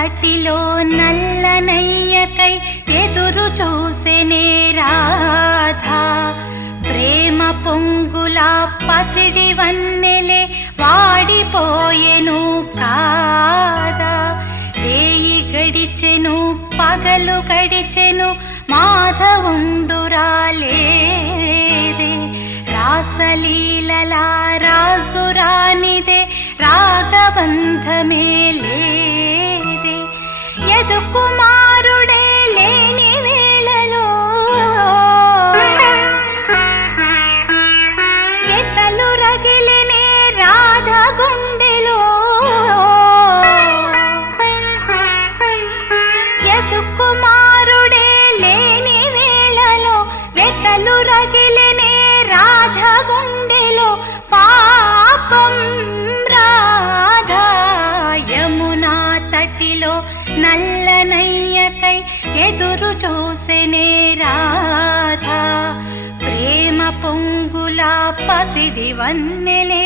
తటిలో నల్లనయ్యకై ఎదురు చూసెనే రాధా. ప్రేమ పొంగుల పసిడి వన్నెలే వాడిపోయెను కాదా. రేయి గడిచెను పగలు గడిచెను మాధవుండురాలేదే. రాసలీలల రాసురానిదే రాగబంధమే లేదే. యదుకుమారుడే లేని వేళలో ఎతలు రగిలినే రాధ గుండెలో. యదుకుమారుడే లేని వేళలో వెతలు రగిలినే రాధ గుండెలో. పాపం రాధా యమునా తటిలో నల్లనయ్యకై ఎదురు చూసెనే రాధా. ప్రేమ పొంగుల పసిడి వన్నెలే